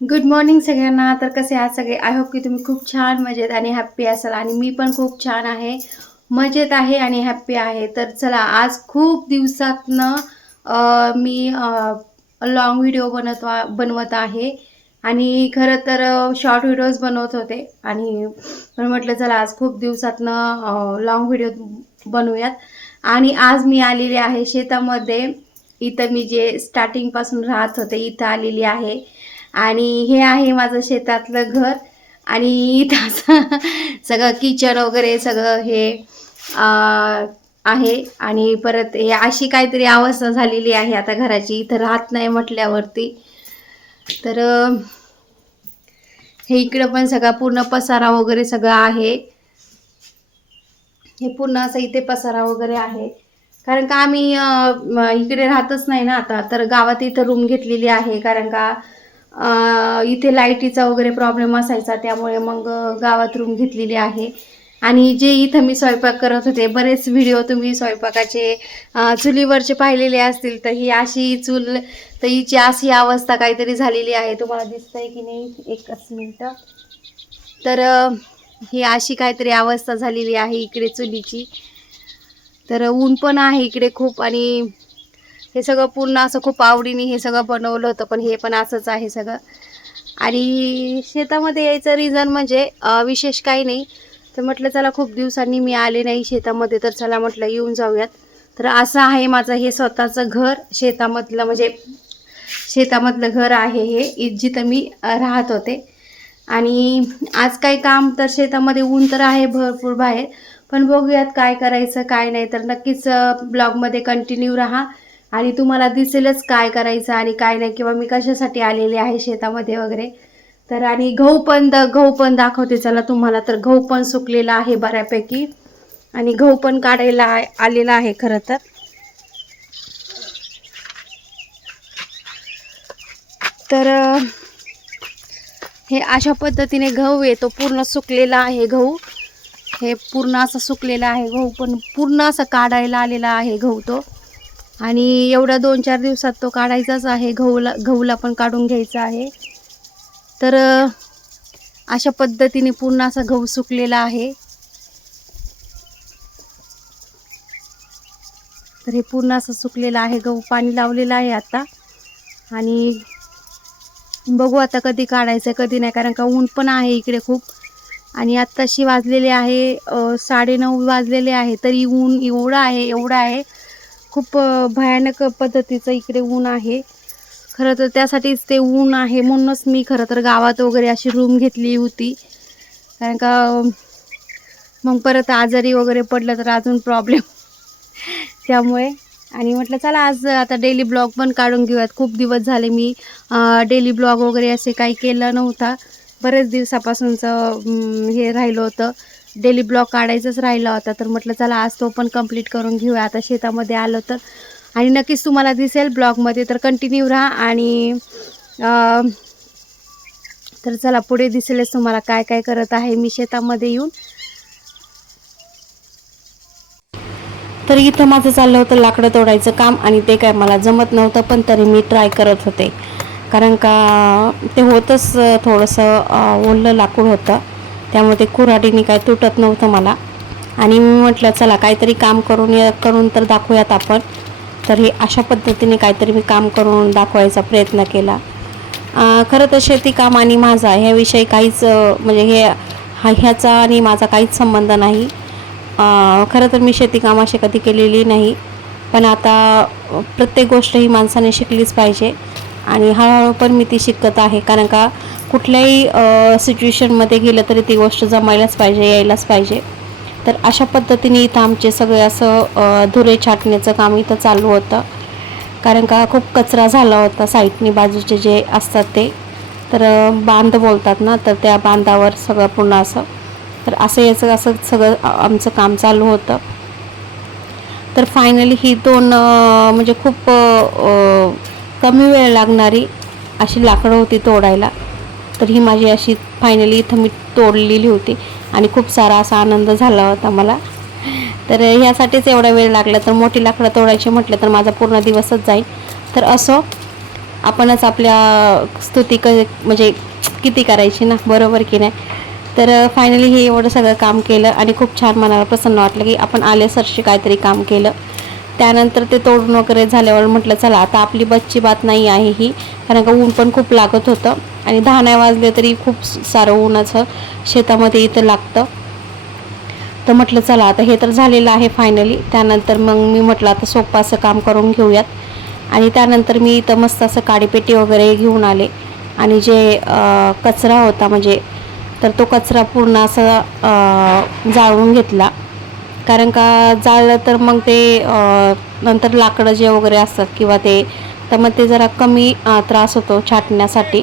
Good morning सगळ्यांना. तर कसे आहात सगळे? आय होप की तुम्ही खूप छान मजेत आणि हॅप्पी असाल आणि मी पण खूप छान आहे, मजेत आहे आणि हॅप्पी आहे. तर चला आज खूप दिवसातनं मी लाँग व्हिडिओ बनवत आहे आणि खरं तर शॉर्ट व्हिडिओज बनवत होते आणि पण म्हटलं चला आज खूप दिवसातनं लाँग व्हिडिओ बनवूयात. आणि आज मी आलेली आहे शेतामध्ये. इथं मी जे स्टार्टिंगपासून राहत होते इथं आलेली आहे आणि हे आहे माझं शेतातलं घर आणि इथं असं सगळं किचन वगैरे सगळं हे आहे. आणि परत हे अशी काहीतरी अवस्था झालेली आहे आता घराची, इथं राहत नाही म्हटल्यावरती. तर हे इकडं पण सगळा पूर्ण पसारा वगैरे सगळं आहे. हे पूर्ण असं इथे पसारा वगैरे आहे कारण का आम्ही इकडे राहतच नाही ना आता. तर गावात इथं रूम घेतलेली आहे कारण का इथे लाईटीचा वगैरे प्रॉब्लेम असायचा, त्यामुळे मग गावात रूम घेतलेली आहे. आणि जे इथं मी स्वयंपाक करत होते, बरेच व्हिडिओ तुम्ही स्वयंपाकाचे चुलीवरचे पाहिलेले असतील. तर ही अशी चूल, तर हिची अशी अवस्था काहीतरी झालेली आहे. तुम्हाला दिसतंय की नाही? एकच मिनटं. तर ही अशी काहीतरी अवस्था झालेली आहे इकडे चुलीची. तर ऊन पण आहे इकडे खूप आणि हे सगळं पूर्ण असं खूप आवडीने हे सगळं बनवलं होतं, पण हे पण असंच आहे सगळं. आणि शेतामध्ये यायचं रिझन म्हणजे विशेष काही नाही. तर म्हटलं चला खूप दिवसांनी मी आले नाही शेतामध्ये, तर चला म्हटलं येऊन जाऊयात. तर असं आहे माझं हे स्वतःचं घर शेतामधलं, म्हणजे शेतामधलं घर आहे हे जिथं मी राहत होते. आणि आज काही काम तर शेतामध्ये ऊन तर आहे भरपूर बाहेर, पण बघूयात काय करायचं काय नाही. तर नक्कीच ब्लॉगमध्ये कंटिन्यू राहा आणि तुम्हाला दिसेलच काय करायचं आणि काय नाही, किंवा मी कशासाठी आलेले आहे शेतामध्ये वगैरे. तर आणि गहू पण दाखवते चला तुम्हाला. तर गहू पण सुकलेला आहे बऱ्यापैकी आणि गहू पण काढायला आलेला आहे खरं तर. तर हे अशा पद्धतीने गहू आहे, तो पूर्ण सुकलेला आहे गहू. हे पूर्ण असं सुकलेला आहे गहू, पण पूर्ण असं काढायला आलेला आहे गहू तो. आणि एवढ्या 2-4 दिवसात तो काढायचाच आहे. गहूला पण काढून घ्यायचा आहे. तर अशा पद्धतीने पूर्ण असा गहू सुकलेला आहे. तर हे पूर्ण असं सुकलेलं आहे गहू. पाणी लावलेलं आहे आता आणि बघू आता कधी काढायचं कधी नाही, कारण का ऊन पण आहे इकडे खूप. आणि आत्ताशी वाजलेले आहे 9:30 वाजलेले आहे, तरी ऊन एवढं आहे खूप भयानक पद्धतीचं इकडे ऊन आहे. खरं तर त्यासाठीच ते ऊन आहे म्हणूनच मी खरं तर गावात वगैरे अशी रूम घेतली होती, कारण का मग परत आजारी वगैरे पडलं तर अजून प्रॉब्लेम त्यामुळे. आणि म्हटलं चला आज आता डेली ब्लॉग पण काढून घेऊयात. खूप दिवस झाले मी डेली ब्लॉग वगैरे असे काही केलं नव्हता. बरेच दिवसापासूनचं हे राहिलं होतं, डेली ब्लॉग काढायचंच राहिला होता. तर म्हटलं चला आज तो पण कंप्लीट करून घेऊया आता शेतामध्ये आलो तर. आणि नक्कीच तुम्हाला दिसेल ब्लॉगमध्ये, तर कंटिन्यू राहा. आणि तर चला पुढे दिसेलच तुम्हाला काय काय करत आहे मी शेतामध्ये येऊन. तर इथं माझं चाललं होतं लाकडं तोडायचं काम, आणि ते काय मला जमत नव्हतं, पण तरी मी ट्राय करत होते, कारण का ते होतंच थोडंसं ओलं लाकूड होतं, त्यामुळे ते कुऱ्हाडीने काय तुटत नव्हतं मला. आणि मी म्हटलं चला काहीतरी काम करून तर दाखवूयात आपण. तर हे अशा पद्धतीने काहीतरी मी काम करून दाखवायचा प्रयत्न केला. खरं तर शेतीकाम आणि माझा ह्याविषयी काहीच म्हणजे ह्याचा आणि माझा काहीच संबंध नाही. खरं तर मी शेतीकाम अशी कधी केलेली नाही, पण आता प्रत्येक गोष्ट ही माणसाने शिकलीच पाहिजे. आणि हळूहळू पण मी ती शिकत आहे, कारण का कुठल्याही सिच्युएशनमध्ये गेलं तरी ती गोष्ट जमायलाच पाहिजे, यायलाच पाहिजे. तर अशा पद्धतीने इथं आमचे सगळे असं धुरे छाटण्याचं काम इथं चालू होतं, कारण का खूप कचरा झाला होता साईडनी बाजूचे जे असतात ते. तर बांध बोलतात ना, तर त्या बांधावर सगळं पूर्ण असं, तर असं सगळं आमचं काम चालू होतं. तर फायनली ही दोन म्हणजे खूप कमी वेळ लागणारी अशी लाकडं होती तोडायला. तर ही माझी अशी फायनली इथं मी तोडलेली होती आणि खूप सारा असा आनंद झाला होता मला. तर ह्यासाठीच एवढा वेळ लागला. तर मोठी लाकडं तोडायची म्हटलं तर माझा पूर्ण दिवसच जाईल. तर असो, आपणच आपल्या स्तुती म्हणजे किती करायची ना, बरोबर की नाही. तर फायनली हे एवढं सगळं काम केलं आणि खूप छान मनाला प्रसन्न वाटलं की आपण आल्यासारखी काहीतरी काम केलं. त्यानंतर ते तोडून वगैरे झाल्यावर म्हटलं चला आता आपली बसची बात नाही आहे ही, कारण का ऊन पण खूप लागत होतं आणि 10 नाही वाजले तरी खूप सारं ऊनाचं शेतामध्ये इथं लागतं. तर म्हटलं चला आता हे तर झालेलं आहे फायनली. त्यानंतर मग मी म्हटलं आता सोपं असं काम करून घेऊयात. आणि त्यानंतर मी इथं मस्त असं काडीपेटी वगैरे घेऊन आले आणि जे कचरा होता म्हणजे तर तो कचरा पूर्ण असा जाळून घेतला. कारण का जाळलं तर मग ते नंतर लाकडं जे वगैरे असतात किंवा ते तर मग ते जरा कमी त्रास होतो छाटण्यासाठी.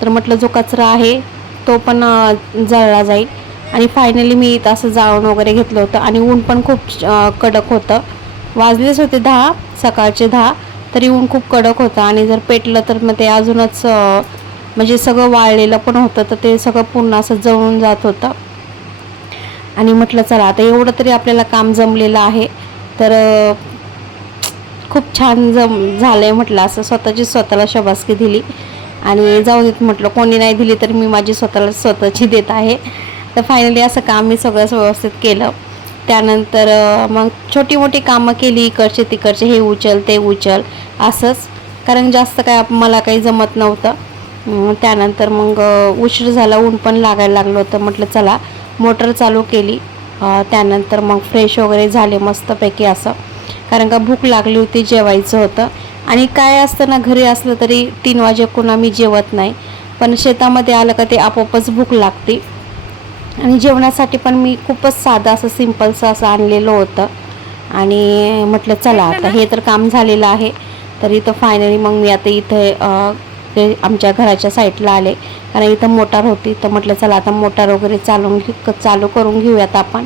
तर म्हटलं जो कचरा आहे तो पण जळला जाईल. आणि फायनली मी इथं असं जाळून वगैरे घेतलं होतं आणि ऊन पण खूप कडक होतं. वाजलेच होते 10, सकाळचे 10, तरी ऊन खूप कडक होतं आणि जर पेटलं तर मग ते अजूनच म्हणजे सगळं वाळलेलं पण होतं, तर ते सगळं पूर्ण असं जळून जात होतं. आणि म्हटलं चला आता एवढं तरी आपल्याला काम जमलेलं आहे तर खूप छान झालंय म्हटलं. असं स्वतःला शाबासकी दिली आणि जाऊ देत म्हटलं, कोणी नाही दिली तर मी माझी स्वतःची देत आहे. तर फायनली असं काम मी सगळंच व्यवस्थित केलं. त्यानंतर मग छोटी मोठी कामं केली, इकडचे तिकडचे, हे उचल ते उचल असंच, कारण जास्त काय मला काही जमत नव्हतं. त्यानंतर मग उशीर झाला, ऊन पण लागायला लागलं होतं. म्हटलं चला मोटर चालू केली. त्यानंतर मग फ्रेश वगैरे झाले मस्तपैकी असं, कारण का भूक लागली होती, जेवायचं होतं. आणि काय असतं ना, घरी असलं तरी 3 वाजेपर्यंत आम्ही जेवत नाही, पण शेतामध्ये आलं का ते आपोआपच भूक लागते. आणि जेवणासाठी पण मी खूपच साधं असं सिंपलचं असं आणलेलं होतं. आणि म्हटलं चला आता हे तर काम झालेलं आहे. तर इथं फायनली मग मी आता इथे आमच्या घराच्या साईडला आले, कारण इथं मोटार होती. तर म्हटलं चला आता मोटार वगैरे चालू करून घेऊयात आपण.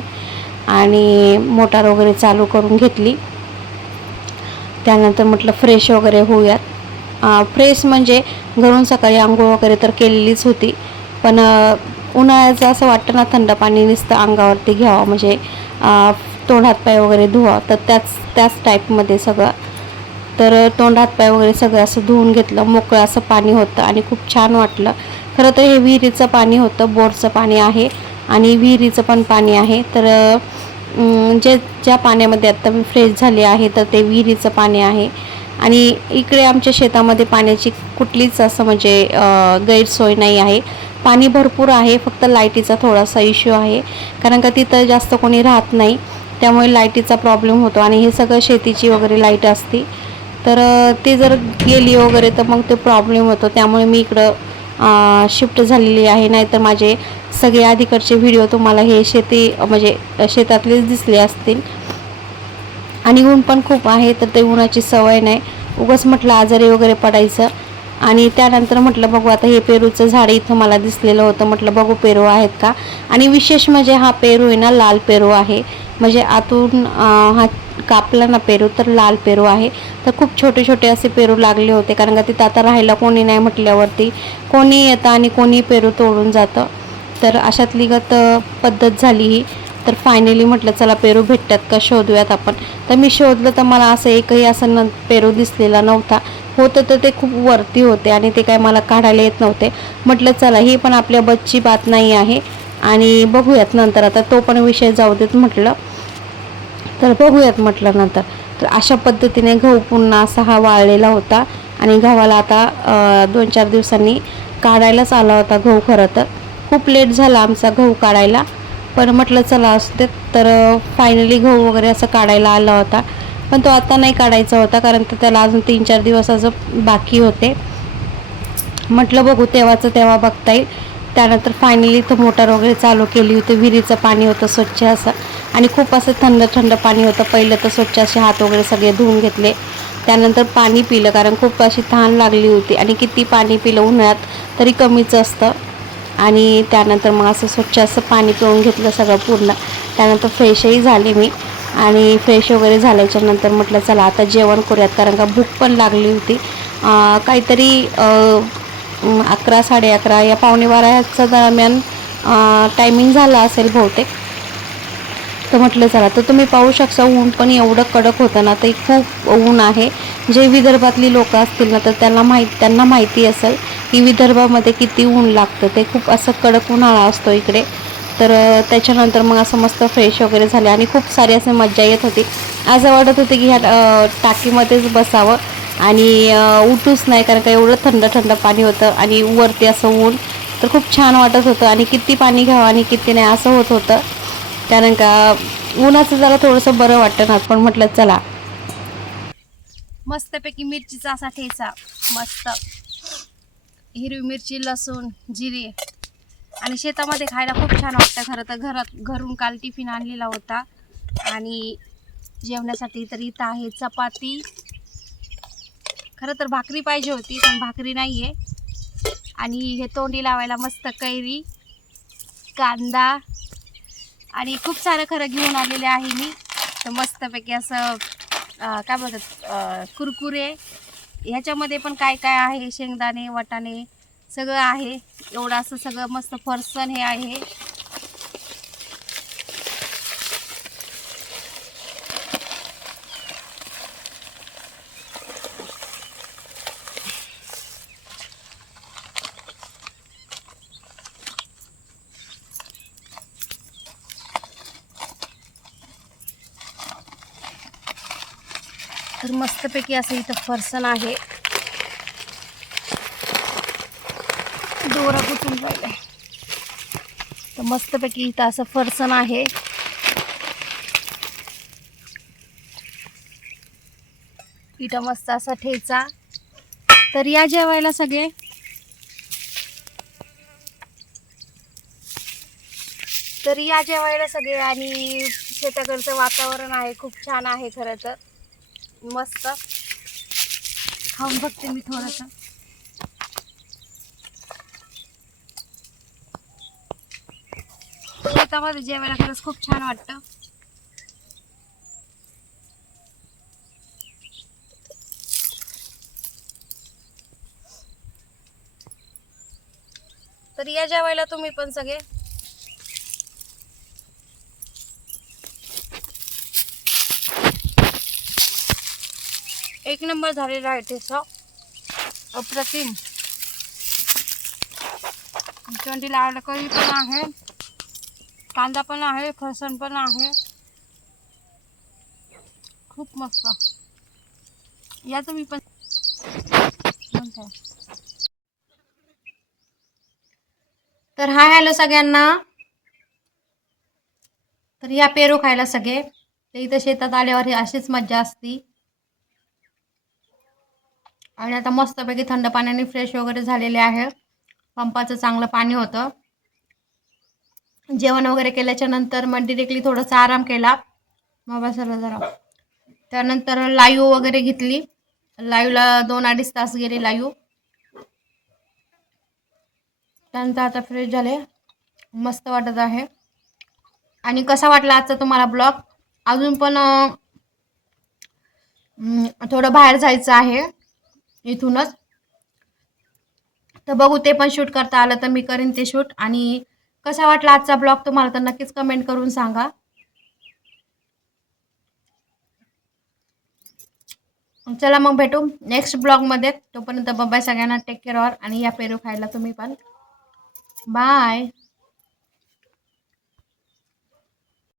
आणि मोटार वगैरे चालू करून घेतली. त्यानंतर म्हटलं फ्रेश वगैरे होऊयात. फ्रेश म्हणजे घरून सकाळी आंघोळ वगैरे तर केलेलीच होती, पण उन्हाळ्याचं असं वाटतं ना थंड पाणी नुसतं अंगावरती घ्यावं, म्हणजे तोंड हातपाय वगैरे धुवा, तर त्याच टाईपमध्ये सगळं. तर तोंड हातपाय वगैरे सगळं असं धुवून घेतलं. मोकळं असं पाणी होतं आणि खूप छान वाटलं. खरं तर हे विहिरीचं पाणी होतं, बोरचं पाणी आहे आणि विहिरीचं पण पाणी आहे. तर ज्या पाण्यामध्ये आत्ता मी फ्रेश झाले आहे तर ते विहिरीचं पाणी आहे. आणि इकडे आमच्या शेतामध्ये पाण्याची कुठलीच असं म्हणजे गैरसोय नाही आहे. पाणी भरपूर आहे, फक्त लाईटीचा थोडासा इश्यू आहे, कारण का तिथं जास्त कोणी राहत नाही, त्यामुळे लाईटीचा प्रॉब्लेम होतो. आणि हे सगळं शेतीची वगैरे लाईट असते, तर ते जर गेली वगैरे तर मग ते प्रॉब्लेम होतो. त्यामुळे मी इकडं शिफ्ट झालेली आहे. नाहीतर माझे सगळे आधीकडचे व्हिडिओ तुम्हाला हे म्हणजे शेतातलेच दिसले असतील. आणि ऊन पण खूप आहे, तर ते उन्हाची सवय नाही, उगाच म्हटलं आजारी वगैरे पडायचं. आणि त्यानंतर म्हटलं बघू आता हे पेरूचं झाड इथं मला दिसलेलं होतं, म्हटलं बघू पेरू आहेत का. आणि विशेष म्हणजे हा पेरू आहे ना लाल पेरू आहे, म्हणजे आतून हा कापला ना पेरू तर लाल पेरू आहे. तर खूप छोटे छोटे असे पेरू लागले होते, कारण का तिथं आता राहायला कोणी नाही म्हटल्यावरती कोणी येतं आणि कोणी पेरू तोडून जातं. तर अशातली पद्धत झाली ही. तर फायनली म्हटलं चला पेरू भेटतात का शोधूयात आपण. तर मी शोधलं तर मला असं एकही असं पेरू दिसलेला नव्हता. होतं तर ते खूप वरती होते आणि ते काय मला काढायला येत नव्हते. म्हटलं चला ही पण आपल्या बसची बात नाही आहे आणि बघूयात नंतर, आता तो पण विषय जाऊ देत म्हटलं, तर बघूयात म्हटलं नंतर. तर अशा पद्धतीने गहू पुन्हा असा हा वाळलेला होता आणि गव्हाला आता 2-4 दिवसांनी काढायलाच आला होता गहू. खरं तर खूप लेट झाला आमचा गहू काढायला, पण म्हटलं चला असू देत. तर फायनली गहू वगैरे असं काढायला आला होता, पण तो आता नाही काढायचा होता, कारण तर त्याला अजून 3-4 दिवस अजून बाकी होते. म्हटलं बघू तेव्हाचं तेव्हा बघता येईल. त्यानंतर फायनली तो मोटार वगैरे चालू केली होती. विहिरीचं पाणी होतं स्वच्छ असं आणि खूप असं थंड पाणी होतं. पहिलं तर स्वच्छ असे हात वगैरे सगळे धुवून घेतले. त्यानंतर पाणी पिलं, कारण खूप अशी तहान लागली होती आणि किती पाणी पिलं उन्हाळ्यात तरी कमीच असतं. आणि त्यानंतर मग असं स्वच्छ असं पाणी पिऊन घेतलं सगळं पूर्ण. त्यानंतर फ्रेशही झाले मी आणि फ्रेश वगैरे झाल्याच्या नंतर म्हटलं चला आता जेवण करूयात, कारण का भूक पण लागली होती. काहीतरी 11, 11:30 या 11:45च्या दरम्यान टायमिंग झाला असेल बहुतेक. तर म्हटलं चला, तर तुम्ही पाहू शकता ऊन पण एवढं कडक होतं ना, ते खूप ऊन आहे. जे विदर्भातली लोक असतील ना तर त्यांना माहिती असेल की विदर्भामध्ये किती ऊन लागतं. ते खूप असं कडक उन्हाळा असतो इकडे. तर त्याच्यानंतर मग असं मस्त फ्रेश वगैरे झाले आणि खूप सारी असं मज्जा येत होती. असं वाटत होते की ह्या टाकीमध्येच बसावं आणि उठूच नाही, कारण का एवढं थंड थंड पाणी होतं आणि वरती असं ऊन. तर खूप छान वाटत होतं आणि किती पाणी घ्यावं आणि किती नाही असं होत होतं, कारण का उन्हाचं जरा थोडंसं बरं वाटतं ना. पण म्हटलं चला, मस्तपैकी मिरचीचा असा ठेचा, मस्त हिरवी मिरची, लसूण, जिरे आणि शेतामध्ये खायला खूप छान वाटतं. खरं तर घरून काल टिफिन आणलेला होता आणि जेवण्यासाठी तर इथं आहे चपाती. खरं तर भाकरी पाहिजे होती पण भाकरी नाही आहे. आणि हे तोंडी लावायला मस्त कैरी, कांदा आणि खूप सारं खरं घेऊन आलेले आहे मी. तर मस्तपैकी असं काय बोलतात कुरकुरे. ह्याच्यामध्ये पण काय काय आहे, शेंगदाणे, वाटाणे सगळं आहे. एवढं असं सगळं मस्त फरसन हे आहे. तर मस्तपैकी असं इथं फरसन आहे. दोरा कुठून राहिलाय. तर मस्तपैकी इथं असं फरसन आहे. इथं मस्त असा ठेचा. तर या जेवायला सगळे. तर या जेवायला सगळे. आणि शेताकडचं वातावरण आहे, खूप छान आहे खरं तर. मस्त खाऊन बघते मी थोडंसं. शेतामध्ये जेवायला खरंच खूप छान वाटतं. तर या जेवायला तुम्ही पण सगळे. एक नंबर झालेला आहे टेस्ट, अप्रतिम. तोंडी लावायला कढी पण आहे, कांदा पण आहे, फरसाण पण आहे. खूप मस्त. या तुम्ही पण. तर हाय हॅलो सगळ्यांना. तर या पेरू खायला सगळे. ते इथं शेतात आल्यावर ही अशीच मज्जा असती. आणि आता मस्तपैकी थंड पाण्याने फ्रेश वगैरे झालेले आहे. पंपाचं चांगलं पाणी होतं. जेवण वगैरे केल्याच्या नंतर मग डिरेक्टली थोडासा आराम केला. मग बसला जरा. त्यानंतर लाईव्ह वगैरे घेतली. लाईव्हला 2-2.5 तास गेले लाईव्ह. त्यानंतर आता फ्रेश झाले, मस्त वाटत आहे. आणि कसा वाटला आजचा तुम्हाला ब्लॉग. अजून पण थोडं बाहेर जायचं आहे इथूनच. तर बघू, ते पण शूट करता आलं तर मी करीन ते शूट. आणि कसा वाटला आजचा ब्लॉग तुम्हाला तर नक्कीच कमेंट करून सांगा. चला मग भेटू नेक्स्ट ब्लॉगमध्ये. तोपर्यंत बाय सगळ्यांना. Take care. आणि या पेरू खायला तुम्ही पण. बाय.